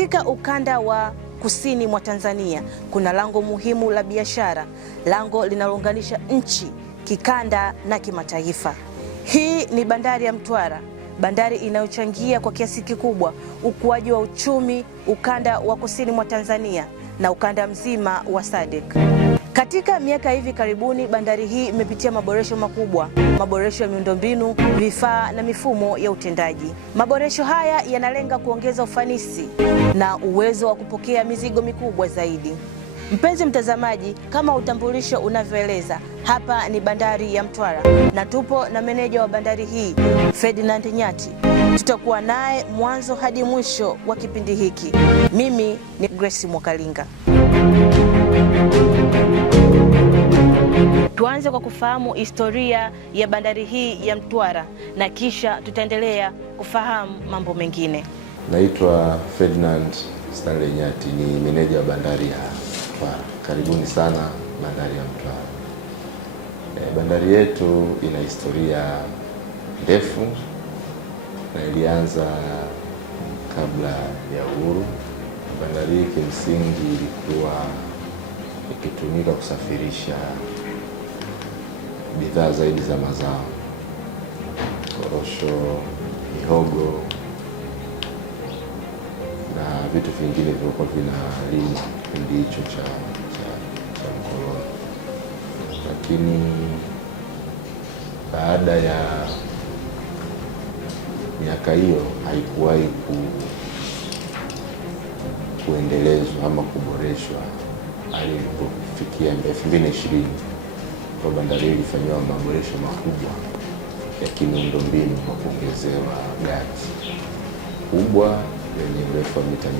Katika ukanda wa kusini mwa Tanzania kuna lango muhimu la biashara, lango linalounganisha nchi, kikanda na kimataifa. Hii ni bandari ya Mtwara, bandari inayochangia kwa kiasi kikubwa ukuaji wa uchumi ukanda wa kusini mwa Tanzania na ukanda mzima wa SADC. Katika miaka hivi karibuni bandari hii imepitia maboresho makubwa, maboresho ya miundombinu, vifaa na mifumo ya utendaji. Maboresho haya yanalenga kuongeza ufanisi na uwezo wa kupokea mizigo mikubwa zaidi. Mpenzi mtazamaji, kama utambulisho unavyoeleza, hapa ni bandari ya Mtwara na tupo na meneja wa bandari hii Ferdinand Nyati. Tutakuwa naye mwanzo hadi mwisho wa kipindi hiki. Mimi ni Grace Mwakalinga. Tuanze kwa kufahamu historia ya bandari hii ya Mtwara na kisha tutaendelea kufahamu mambo mengine. Naitwa Ferdinand Stanley Nyati, ni meneja wa bandari ya Mtwara. Karibuni sana bandari ya Mtwara. Bandari yetu ina historia ndefu na ilianza kabla ya uhuru. Bandari hii kimsingi ilikuwa ikitumika kusafirisha bidhaa zaidi za mazao, korosho, mihogo na vitu vingine vilivyokuwa vinalimwa kipindi hicho cha mkoloni. Lakini baada ya miaka hiyo haikuwahi kuendelezwa ama kuboreshwa hadi ilipofikia 2020 kwa bandari ilifanywa maboresho makubwa ya kimiundombinu kwa kuongezewa gati kubwa lenye urefu wa mita 300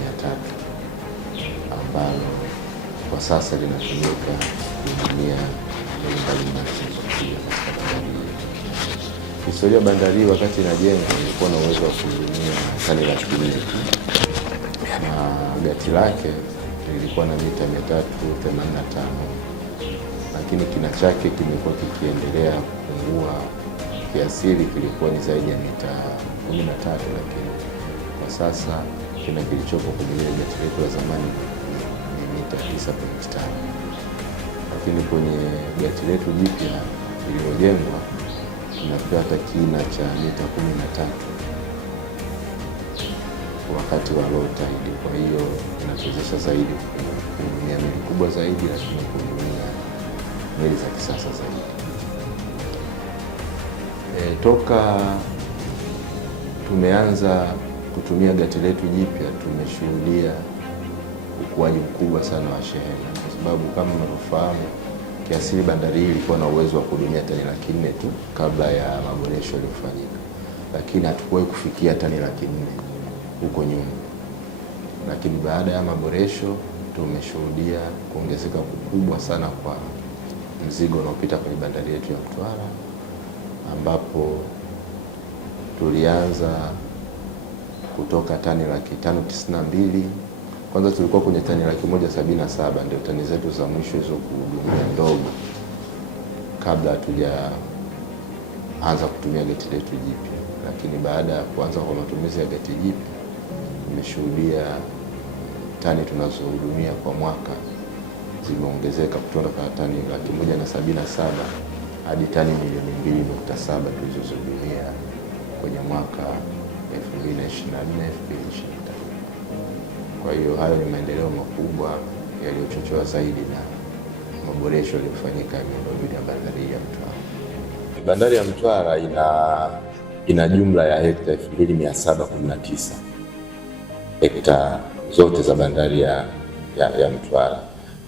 ambalo kwa sasa linatumika kuhudumia meli mbalimbali zinazokuja katika bandari hii. Historia ya bandari hii wakati inajengwa ilikuwa na uwezo wa kuhudumia tani 200,000 na gati lake lilikuwa na mita 385, lakini kina chake kimekuwa kikiendelea kupungua. Kiasili kilikuwa ni zaidi ya mita 13, lakini kwa sasa kina kilichopo kwenye ile gati letu la zamani ni mita 9.5. Lakini kwenye gati letu jipya lililojengwa tunapewa hata kina cha mita 13 wakati wa low tide. Kwa hiyo inatuwezesha zaidi kuhudumia meli kubwa zaidi, lakini kuhudumia meli za kisasa zaidi. Toka tumeanza kutumia gati letu jipya tumeshuhudia ukuaji mkubwa sana wa shehena, kwa sababu kama mnavyofahamu kiasili bandari hii ilikuwa na uwezo wa kuhudumia tani 400,000 tu kabla ya maboresho yaliyofanyika, lakini hatukuwahi kufikia tani 400,000 huko nyuma. Lakini baada ya maboresho tumeshuhudia kuongezeka kukubwa sana kwa mzigo unaopita kwenye bandari yetu ya Mtwara, ambapo tulianza kutoka tani 592,000. Kwanza tulikuwa kwenye tani 177,000, ndio tani zetu za mwisho hizo kuhudumia ndogo, kabla hatujaanza kutumia gati letu jipya. Lakini baada ya kuanza kwa matumizi ya gati jipya tumeshuhudia tani tunazohudumia kwa mwaka zimeongezeka kutoka tani 177,000 hadi tani 2.7 tulizohudumia kwenye mwaka 2024-2025. Kwa hiyo hayo ni maendeleo makubwa yaliyochochewa zaidi na maboresho yaliyofanyika ya miundombinu ya bandari ya Mtwara. Bandari ya Mtwara ina jumla ya hekta 2719, hekta zote za bandari ya Mtwara,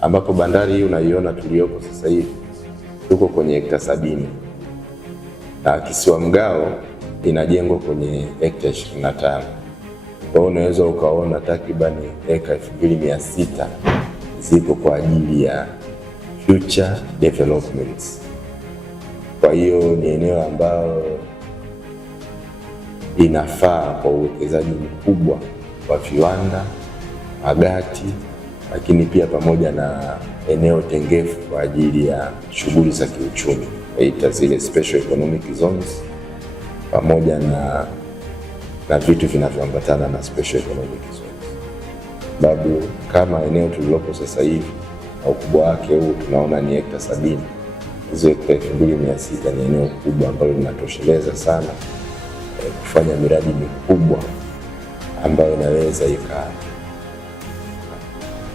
ambapo bandari hii unaiona tuliopo sasa hivi tuko kwenye hekta 70 na kisiwa Mgao inajengwa kwenye hekta 25. Kwa hiyo unaweza ukaona takriban hekta 2600 zipo kwa ajili ya future developments. Kwa hiyo ni eneo ambalo inafaa kwa uwekezaji mkubwa wa viwanda, magati, lakini pia pamoja na eneo tengefu kwa ajili ya shughuli za kiuchumi, aita zile special economic zones, pamoja na vitu vinavyoambatana na special economic zones. sababu kama eneo tulilopo sasa hivi na ukubwa wake huu tunaona ni hekta 70. Hizo hekta 2600 ni eneo kubwa ambalo linatosheleza sana kufanya miradi mikubwa ambayo inaweza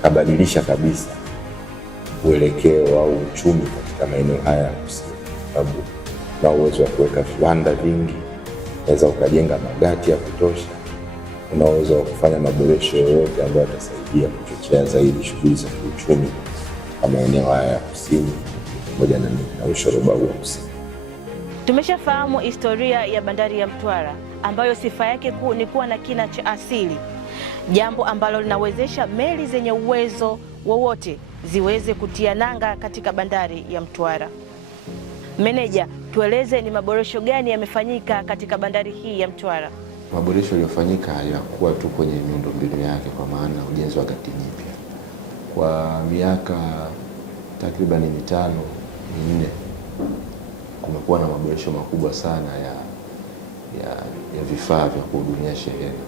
ikabadilisha kabisa uelekeo au uchumi katika maeneo haya ya kusini, sababu na uwezo wa kuweka viwanda vingi, unaweza ukajenga magati ya kutosha, una uwezo wa kufanya maboresho yoyote ambayo yatasaidia kuchochea zaidi shughuli za kiuchumi kama maeneo haya ya kusini pamoja na ushoroba wa kusini. Tumeshafahamu historia ya bandari ya Mtwara ambayo sifa yake kuu ni kuwa na kina cha asili, jambo ambalo linawezesha meli zenye uwezo wowote ziweze kutia nanga katika bandari ya Mtwara. Meneja, tueleze ni maboresho gani yamefanyika katika bandari hii ya Mtwara? Maboresho yaliyofanyika hayakuwa tu kwenye miundombinu yake, kwa maana ujenzi wa gati jipya. Kwa miaka takriban 5-4 kumekuwa na maboresho makubwa sana ya vifaa vya kuhudumia shehena.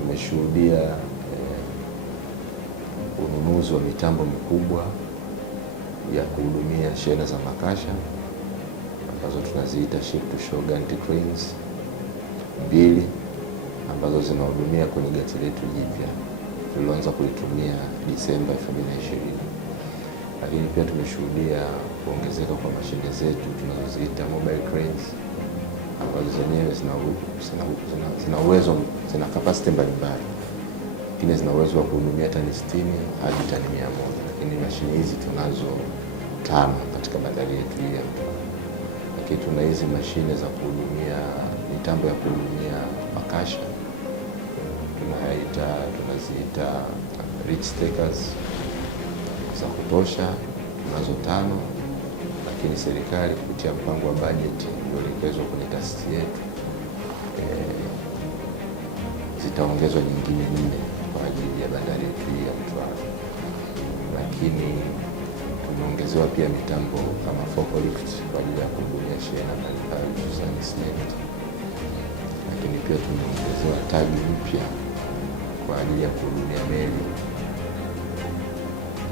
Tumeshuhudia ununuzi wa mitambo mikubwa ya kuhudumia shehena za makasha ambazo tunaziita ship to shore gantry cranes 2 ambazo zinahudumia kwenye gati letu jipya tulianza kulitumia Disemba 2020. Lakini pia tumeshuhudia kuongezeka kwa mashine zetu tunazoziita mobile cranes ambazo zenyewe zina uwezo, zina capacity mbalimbali, lakini zina uwezo wa kuhudumia tani 60 hadi tani 100. Lakini mashine hizi tunazo 5 katika bandari yetu hii ya Mtwara. Lakini tuna hizi mashine za kuhudumia mitambo ya kuhudumia makasha tunaziita reach takers za kutosha, tunazo 5. Lakini serikali kupitia mpango wa bajeti ulioelekezwa kwenye taasisi yetu zitaongezwa nyingine 4 kwa ajili ya bandari yetu ya Mtwara. Lakini tumeongezewa pia mitambo kama forklift kwa ajili ya kuhudumia shehena mbalimbali hususan cement. Lakini pia tumeongezewa tagi mpya kwa ajili ya kuhudumia meli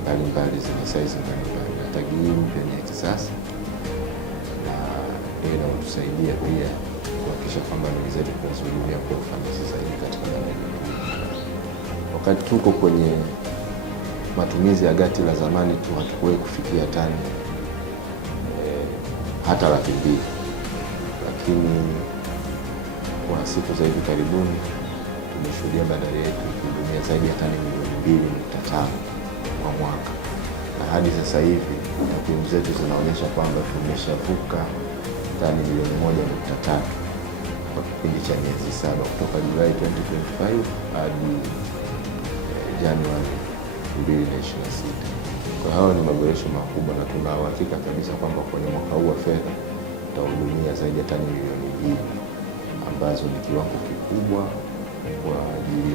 mbalimbali zenye size mbalimbali. Tagi hii mpya ni ya kisasa na hiyo inatusaidia pia kuhakikisha kwamba meli zetu tunazihudumia kwa ufanisi zaidi katika bandari. Wakati tuko kwenye matumizi ya gati la zamani tu hatukuwahi kufikia tani hata 200,000, lakini kwa siku za hivi karibuni tumeshuhudia bandari yetu ikihudumia zaidi ya tani milioni 2.5 kwa mwaka, na hadi sasa hivi takwimu zetu zinaonyesha kwamba tumeshavuka tani milioni 1.3 kwa kipindi cha miezi 7 kutoka Julai 2025 hadi Januari 2026. Kwa hiyo ni maboresho makubwa na tuna uhakika kabisa kwamba kwenye mwaka huu wa fedha tutahudumia zaidi ya tani milioni 2 ambazo ni kiwango kikubwa kwa ajili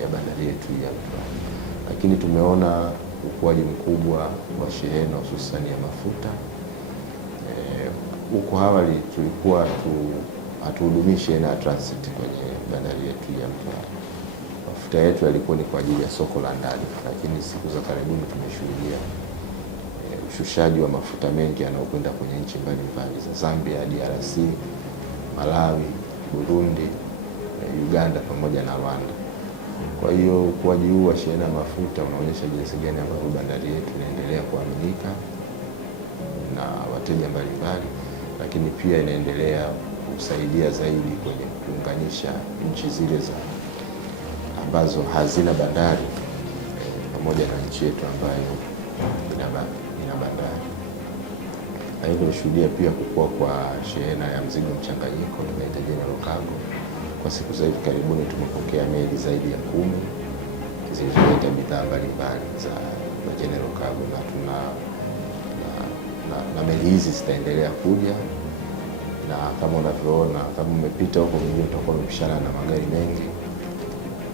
ya bandari yetu ya Mtwara. Lakini tumeona ukuaji mkubwa wa shehena hususani ya mafuta. Huko awali tulikuwa hatuhudumii shehena ya transit kwenye bandari yetu ya Mtwara. Mafuta yetu yalikuwa ni kwa ajili ya soko la ndani, lakini siku za karibuni tumeshuhudia ushushaji wa mafuta mengi yanayokwenda kwenye nchi mbalimbali za Zambia, DRC, Malawi, Burundi, Uganda pamoja na Rwanda. Kwa hiyo ukuaji huu wa shehena mafuta unaonyesha jinsi gani ambavyo bandari yetu inaendelea kuaminika na wateja mbalimbali, lakini pia inaendelea kusaidia zaidi kwenye kuunganisha nchi zile ambazo hazina bandari pamoja na nchi yetu ambayo ina bandari. Na hivyo tumeshuhudia pia kukua kwa shehena ya mzigo mchanganyiko tunaita general cargo. Kwa siku za hivi karibuni tumepokea meli zaidi ya 10 zilizoleta bidhaa mbalimbali za general cargo, na meli hizi zitaendelea kuja, na kama unavyoona, kama umepita huko mwingine utakuwa umepishana na magari mengi.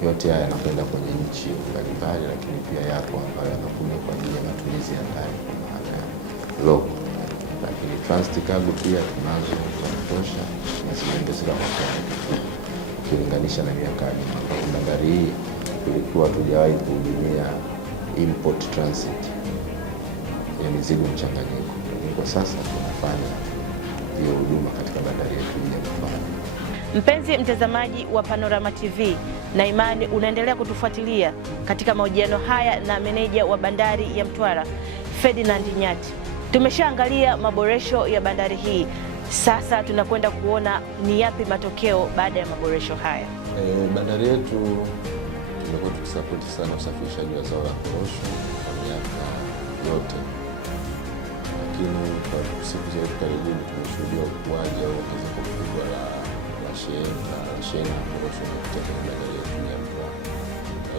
Yote haya yanakwenda kwenye nchi mbalimbali, lakini pia yapo ambayo yanakuja kwa ajili ya matumizi ya ndani kwa maana ya local. Lakini transit cargo pia tunazo za kutosha na zimeongezeka kwa kiasi ukilinganisha na miaka ya nyuma. Bandari hii tulikuwa tujawahi kuhudumia import transit ya mizigo mchanganyiko. Kwa sasa tunafanya hiyo huduma katika bandari yetu ya Mtwara. Mpenzi mtazamaji wa Panorama TV, na imani unaendelea kutufuatilia katika mahojiano haya na meneja wa bandari ya Mtwara Ferdinand Nyati. Tumeshaangalia maboresho ya bandari hii. Sasa tunakwenda kuona ni yapi matokeo baada ya maboresho haya. Bandari yetu tumekuwa tukisapoti sana usafirishaji wa zao la korosho kwa miaka yote, lakini kwa siku za hivi karibuni tumeshuhudia ukuaji au ongezeko kubwa la shehena ya korosho kutoka kwenye bandari yetu ya Mtwara.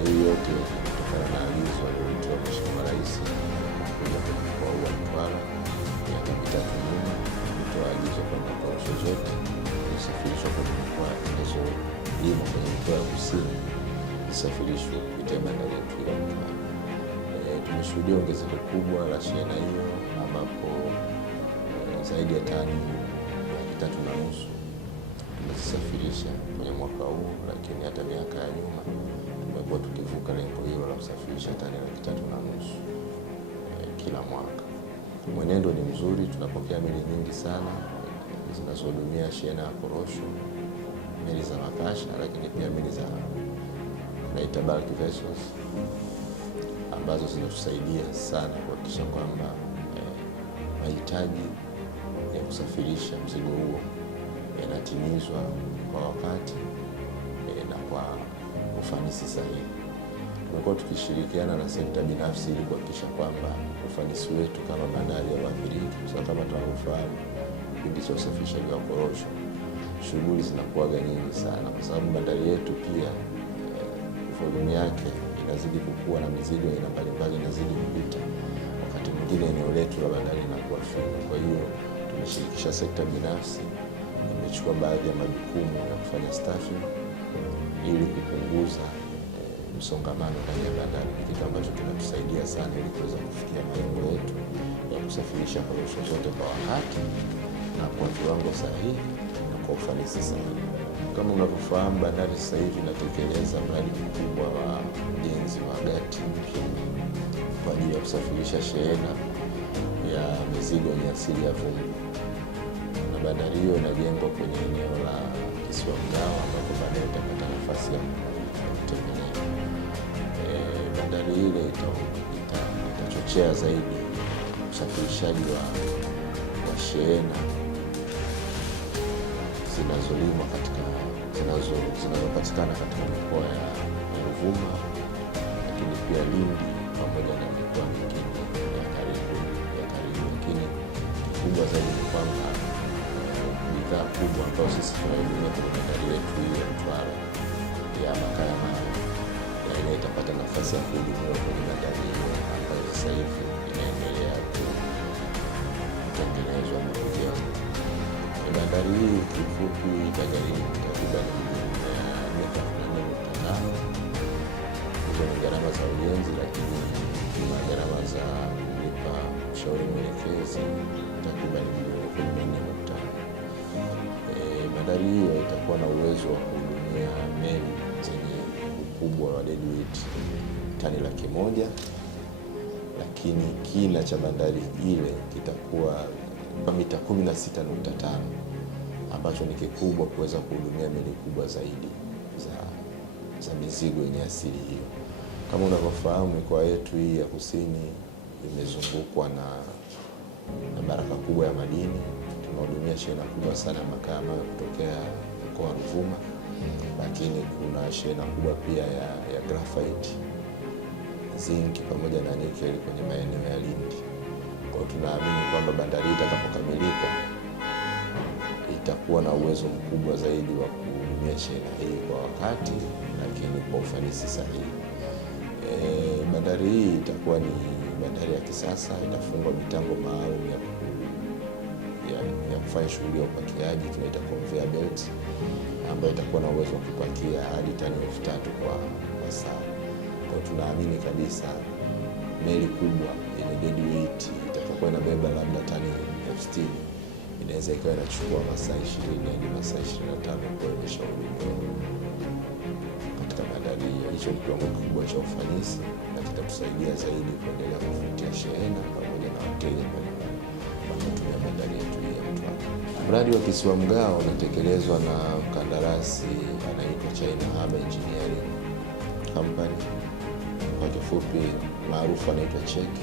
Hii yote kutokana na agizo alilotoa Mheshimiwa Rais kuja kwenye mkoa huu wa Mtwara miaka mitatu nyuma, kutoa agizo kwamba korosho zote zisafirishwe kwenye mikoa zinazolimwa kwenye mikoa ya kusini zisafirishwe kupitia bandari yetu ya Mtwara. Tumeshuhudia ongezeko kubwa la shehena hiyo ambapo zaidi ya tani 3.5 tumezisafirisha kwenye mwaka huu, lakini hata miaka ya nyuma tumekuwa tukivuka lengo hilo la kusafirisha tani 3.5 kila mwaka. Mwenendo ni mzuri, tunapokea meli nyingi sana zinazohudumia shehena ya korosho, meli za makasha, lakini pia meli za naita bulk vessels ambazo zinatusaidia sana kuhakikisha kwamba mahitaji ya kusafirisha mzigo huo yanatimizwa kwa wakati na kwa ufanisi sahihi. Tumekuwa tukishirikiana na sekta binafsi ili kuhakikisha kwamba ufanisi wetu kama bandari hauathiriki, kwa sababu kama tunavyofahamu kipindi cha usafirishaji wa korosho shughuli zinakuwaga nyingi sana, kwa sababu bandari yetu pia volume yake inazidi kukua na mizigo ina mbalimbali inazidi kupita. Wakati mwingine eneo letu la bandari linakuwa finyu. Kwa hiyo tumeshirikisha sekta binafsi, imechukua baadhi ya majukumu ya kufanya staffing ili kupunguza msongamano ndani ya bandari, kitu ambacho kinatusaidia sana ili kuweza kufikia malengo yetu ya kusafirisha korosho zote kwa wakati na kwa kiwango sahihi na kwa ufanisi sahihi. Kama unavyofahamu, bandari sasa hivi inatekeleza mradi mkubwa wa ujenzi wa gati mpya kwa ajili ya kusafirisha shehena ya mizigo yenye asili ya vumbi, na bandari hiyo inajengwa kwenye eneo la Kisiwa Mgawa ambapo baadaye itapata nafasi ya kutembelea. Bandari ile itachochea zaidi usafirishaji wa shehena zinazolimwa zinazopatikana katika mikoa ya Ruvuma, lakini pia Lindi pamoja na mikoa mingine ya karibu. Lakini kikubwa zaidi ni kwamba bidhaa kubwa ambayo sisi tunahudumia kwenye bandari yetu hii ya Mtwara ya makaa ya mawe ile itapata nafasi ya kuhudumiwa kwenye bandari hiyo ambayo sasa hivi inaendelea kutengenezwa na kujengwa. Bandari hii kifupi itagharimu takriban $4.5. Hizo ni gharama za ujenzi, lakini kuna gharama za kulipa ushauri mwelekezi takriban $14.5. Bandari hiyo itakuwa na uwezo wa kuhudumia meli zenye ukubwa wa deadweight tani 100,000, lakini kina cha bandari ile kitakuwa mita 16.5 ambacho ni kikubwa kuweza kuhudumia meli kubwa zaidi za mizigo yenye asili hiyo. Kama unavyofahamu, mikoa yetu hii ya kusini imezungukwa na baraka kubwa ya madini. Tunahudumia shehena kubwa sana ya makaa ya mawe kutokea mkoa wa Ruvuma, lakini kuna shehena kubwa pia ya graphite, zinc pamoja na nickel kwenye maeneo ya Lindi. Kwa tunaamini kwamba bandari itakapokamilika itakuwa na uwezo mkubwa zaidi wa kuhudumia shehena hii kwa wakati, lakini kwa ufanisi sahihi. Bandari hii itakuwa ni bandari ya kisasa, itafungwa mitambo maalum ya kufanya shughuli ya upakiaji, tunaita conveyor belt, ambayo itakuwa na uwezo wa kupakia hadi tani 3,000 kwa saa. Kwa tunaamini kabisa meli kubwa yenye deadweight itakayokuwa inabeba labda tani 60,000 inaweza ikawa inachukua masaa 20 hadi masaa 25 kuendesha huduma katika bandari hiyo. hicho ni kiwango kikubwa cha ufanisi na kitatusaidia zaidi kuendelea kuvutia shehena pamoja na wateja mbalimbali wanaotumia bandari yetu ya Mtwara. Mradi wa Kisiwa Mgao unatekelezwa na mkandarasi anaitwa China Harbour Engineering Company, kwa kifupi maarufu anaitwa CHEC.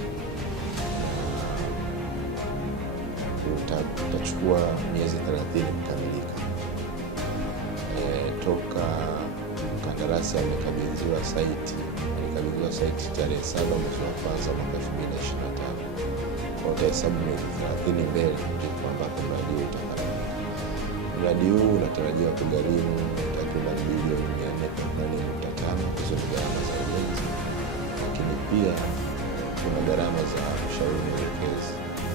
Utachukua miezi 30 kukamilika. Toka mkandarasi alikabidhiwa site tarehe 7 mwezi wa kwanza mwaka 2025. Kwa utahesabu miezi 30 mbele ndipo ambapo mradi huu utakamilika. Mradi huu unatarajiwa kugharimu takriban bilioni 4.5. Hizo ni gharama za ujenzi, lakini pia kuna gharama za ushauri mwelekezi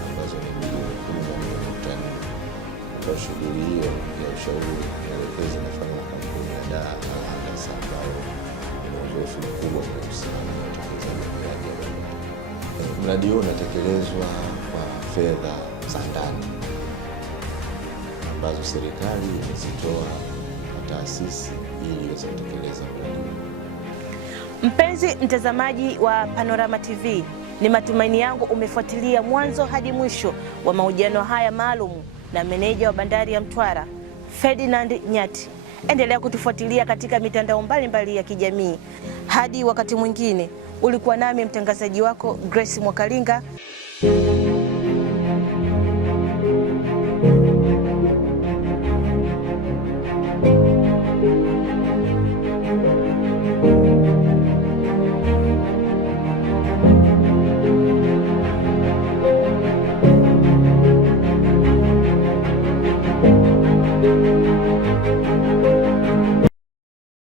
ambazo ni bilioni 14.4. Kwa shughuli hiyo ya ushauri mwelekezi inafanywa na kampuni ya Dar Handasa ambayo ina uzoefu mkubwa kuhusiana na utekelezaji wa miradi ya bandari. Mradi huu unatekelezwa kwa fedha za ndani ambazo serikali imezitoa kwa taasisi ili iweze kutekeleza mradi huu. Mpenzi mtazamaji wa Panorama TV, ni matumaini yangu umefuatilia mwanzo hadi mwisho wa mahojiano haya maalum na meneja wa bandari ya Mtwara Ferdinand Nyati. Endelea kutufuatilia katika mitandao mbalimbali ya kijamii. Hadi wakati mwingine, ulikuwa nami mtangazaji wako Grace Mwakalinga.